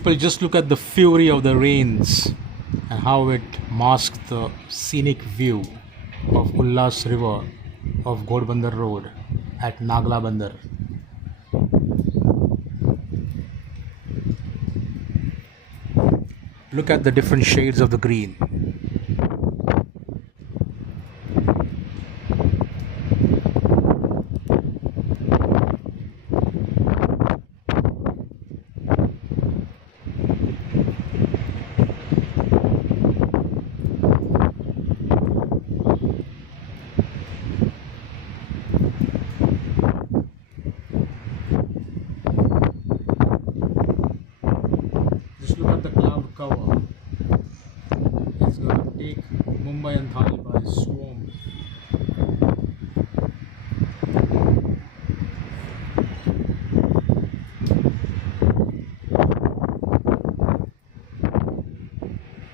People, just look at the fury of the rains and how it masks the scenic view of Ulhas River of Ghodbunder Road at Bandar. Look at the different shades of the green. Just look at the cloud cover. It's going to take Mumbai and Thane